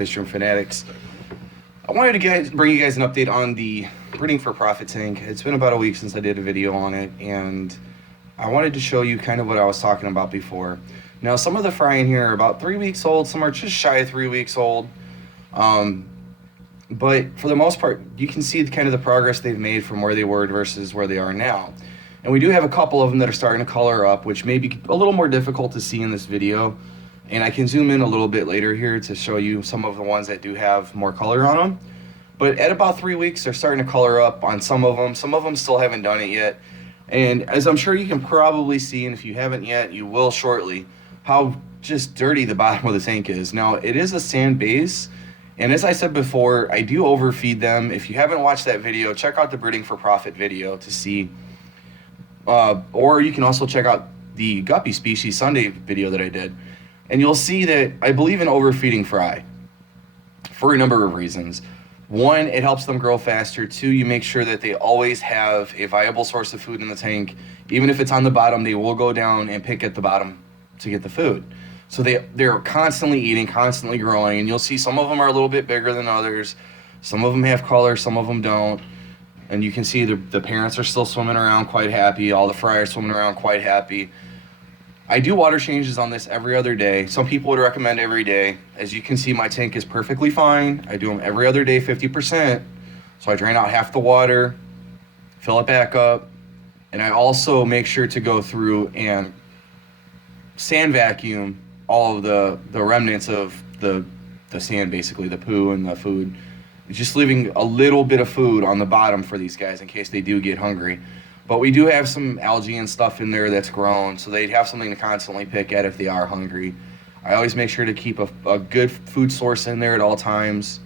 Fishroom Fanatics. I wanted to bring you guys an update on the Breeding for Profit tank. It's been about a week since I did a video on it, and I wanted to show you kind of what I was talking about before. Now, some of the fry in here are about 3 weeks old, some are just shy of 3 weeks old. But for the most part, you can see kind of the progress they've made from where they were versus where they are now. And we do have a couple of them that are starting to color up, which may be a little more difficult to see in this video. And I can zoom in a little bit later here to show you some of the ones that do have more color on them. But at about 3 weeks, they're starting to color up on some of them. Some of them still haven't done it yet. And as I'm sure you can probably see, and if you haven't yet, you will shortly, how just dirty the bottom of the tank is. Now, it is a sand base, and as I said before, I do overfeed them. If you haven't watched that video, check out the Breeding for Profit video to see. Or you can also check out the Guppy Species Sunday video that I did. And you'll see that I believe in overfeeding fry for a number of reasons. One, it helps them grow faster. Two, you make sure that they always have a viable source of food in the tank. Even if it's on the bottom, they will go down and pick at the bottom to get the food. So they're constantly eating, constantly growing, and you'll see some of them are a little bit bigger than others. Some of them have color, some of them don't. And you can see the parents are still swimming around quite happy. All the fry are swimming around quite happy. I do water changes on this every other day. Some people would recommend every day. As you can see, my tank is perfectly fine. I do them every other day, 50%. So I drain out half the water, fill it back up, and I also make sure to go through and sand vacuum all of the remnants of the sand, basically the poo and the food. Just leaving a little bit of food on the bottom for these guys in case they do get hungry. But we do have some algae and stuff in there that's grown, so they'd have something to constantly pick at if they are hungry. I always make sure to keep a good food source in there at all times.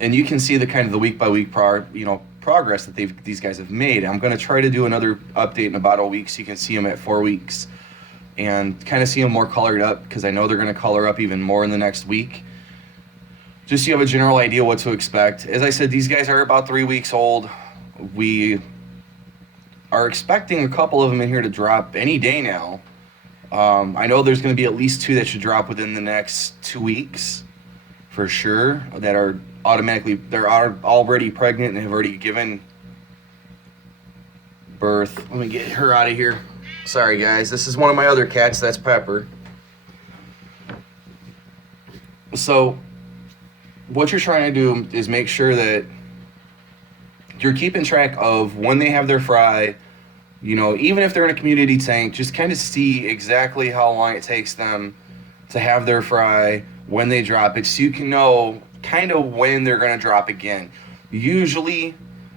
And you can see the kind of the week by week progress that these guys have made. I'm going to try to do another update in about a week so you can see them at 4 weeks and kind of see them more colored up, because I know they're going to color up even more in the next week. Just so you have a general idea what to expect. As I said, these guys are about 3 weeks old. We are expecting a couple of them in here to drop any day now. I know there's going to be at least 2 that should drop within the next 2 weeks for sure, that are already pregnant and have already given birth. Let me get her out of here. Sorry guys, this is one of my other cats. That's Pepper. So what you're trying to do is make sure that you're keeping track of when they have their fry. You know, even if they're in a community tank, just kind of see exactly how long it takes them to have their fry, when they drop it, so you can know kind of when they're going to drop again. Usually,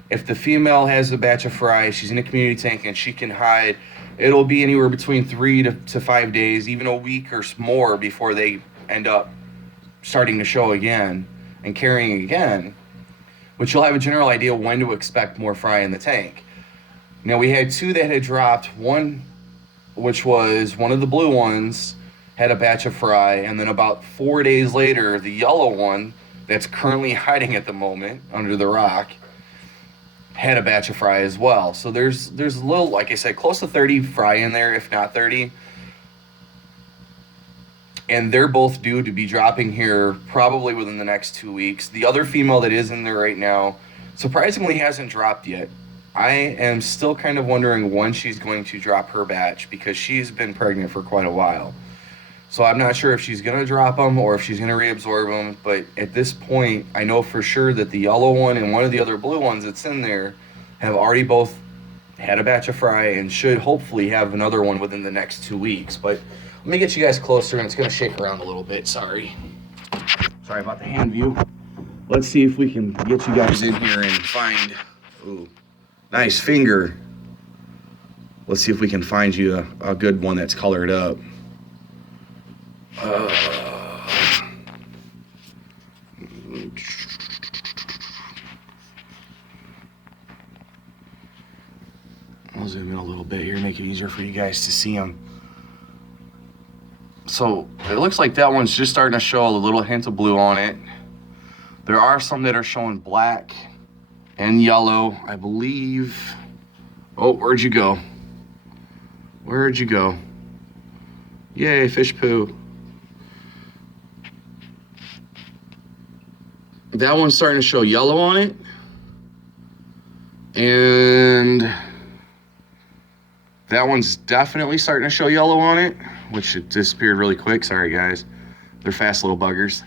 if the female has a batch of fry, she's in a community tank and she can hide, it'll be anywhere between 3 to 5 days, even a week or more before they end up starting to show again and carrying again. But you'll have a general idea when to expect more fry in the tank. Now, we had 2 that had dropped. One, which was one of the blue ones, had a batch of fry, and then about 4 days later, the yellow one that's currently hiding at the moment under the rock had a batch of fry as well. So there's a little, like I said, close to 30 fry in there, if not 30. And they're both due to be dropping here probably within the next 2 weeks. The other female that is in there right now surprisingly hasn't dropped yet. I am still kind of wondering when she's going to drop her batch, because she's been pregnant for quite a while. So I'm not sure if she's going to drop them or if she's going to reabsorb them. But at this point, I know for sure that the yellow one and one of the other blue ones that's in there have already both had a batch of fry and should hopefully have another one within the next 2 weeks. But let me get you guys closer, and it's going to shake around a little bit. Sorry about the hand view. Let's see if we can get you guys in here and find... Ooh, nice finger. Let's see if we can find you a good one that's colored up. I'll zoom in a little bit here, make it easier for you guys to see them. So it looks like that one's just starting to show a little hint of blue on it. There are some that are showing black and yellow, I believe. Oh, where'd you go? Where'd you go? Yay, fish poo. that one's starting to show yellow on it. And that one's definitely starting to show yellow on it, which it disappeared really quick. Sorry, guys. They're fast little buggers.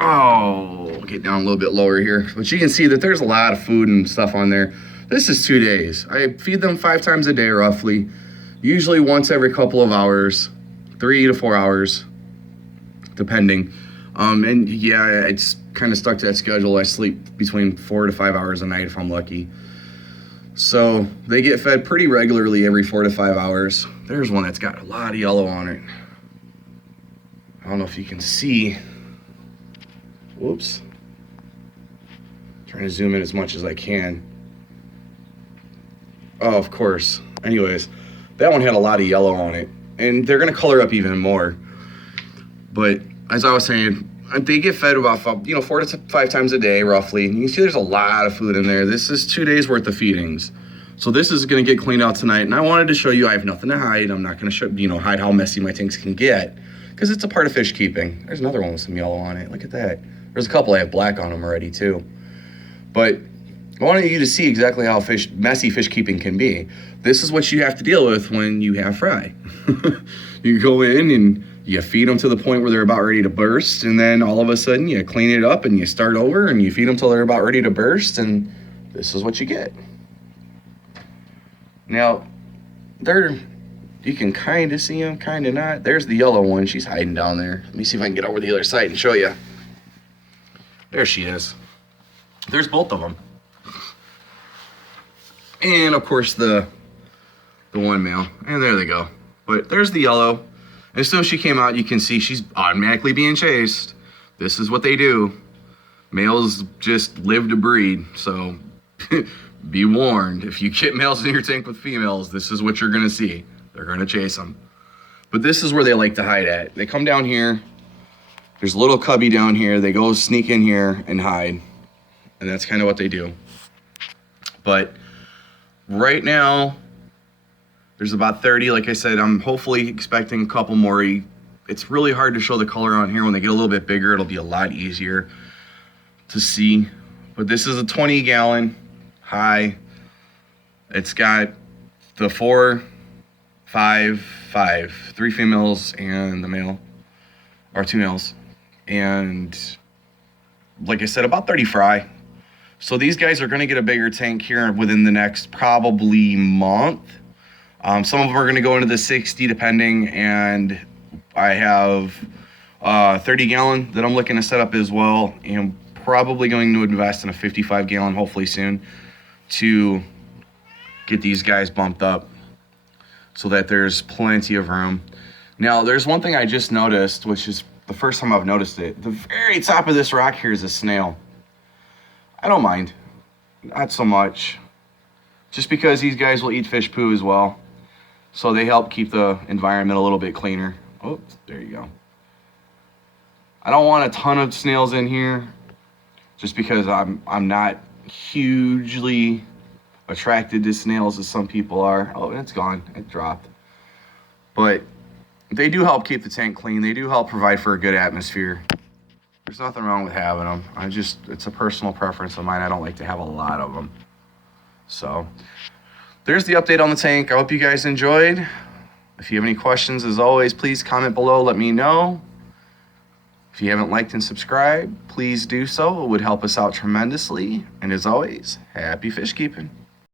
Oh, get down a little bit lower here. But you can see that there's a lot of food and stuff on there. This is 2 days. I feed them 5 times a day roughly, usually once every couple of hours, 3 to 4 hours, depending. And yeah, it's kind of stuck to that schedule. I sleep between 4 to 5 hours a night if I'm lucky. So they get fed pretty regularly every 4 to 5 hours. There's one that's got a lot of yellow on it. I don't know if you can see. Whoops. Trying to zoom in as much as I can. Oh, of course. Anyways, that one had a lot of yellow on it. And they're going to color up even more. But as I was saying, they get fed about 4 to 5 times a day, roughly. And you can see there's a lot of food in there. This is 2 days worth of feedings. So this is going to get cleaned out tonight. And I wanted to show you I have nothing to hide. I'm not going to show, hide how messy my tanks can get, because it's a part of fish keeping. There's another one with some yellow on it. Look at that. There's a couple I have black on them already too. But I wanted you to see exactly how messy fish keeping can be. This is what you have to deal with when you have fry. You go in and you feed them to the point where they're about ready to burst, and then all of a sudden you clean it up and you start over and you feed them till they're about ready to burst, and this is what you get. Now, you can kind of see them, kind of not. There's the yellow one. She's hiding down there. Let me see if I can get over the other side and show you. There she is. There's both of them. And of course the one male. And there they go. But there's the yellow. As soon as she came out, you can see she's automatically being chased. This is what they do. Males just live to breed. So be warned. If you get males in your tank with females, this is what you're going to see. They're going to chase them. But this is where they like to hide at. They come down here. There's a little cubby down here. They go sneak in here and hide. And that's kind of what they do. But right now, there's about 30. Like I said, I'm hopefully expecting a couple more. It's really hard to show the color on here. When they get a little bit bigger, it'll be a lot easier to see. But this is a 20-gallon high. It's got the 4, 5, 5, 3 females and the male, or 2 males. And like I said, about 30 fry. So these guys are going to get a bigger tank here within the next probably month. Some of them are going to go into the 60 depending, and I have 30-gallon that I'm looking to set up as well, and probably going to invest in a 55-gallon hopefully soon to get these guys bumped up so that there's plenty of room. Now, there's one thing I just noticed, which is the first time I've noticed it. The very top of this rock here is a snail. I don't mind, not so much, just because these guys will eat fish poo as well. So they help keep the environment a little bit cleaner. Oh, there you go. I don't want a ton of snails in here, just because I'm not hugely attracted to snails as some people are. Oh, it's gone. It dropped. But they do help keep the tank clean. They do help provide for a good atmosphere. There's nothing wrong with having them. It's a personal preference of mine. I don't like to have a lot of them. So there's the update on the tank. I hope you guys enjoyed. If you have any questions, as always, please comment below. Let me know. If you haven't liked and subscribed, please do so. It would help us out tremendously. And as always, happy fish keeping.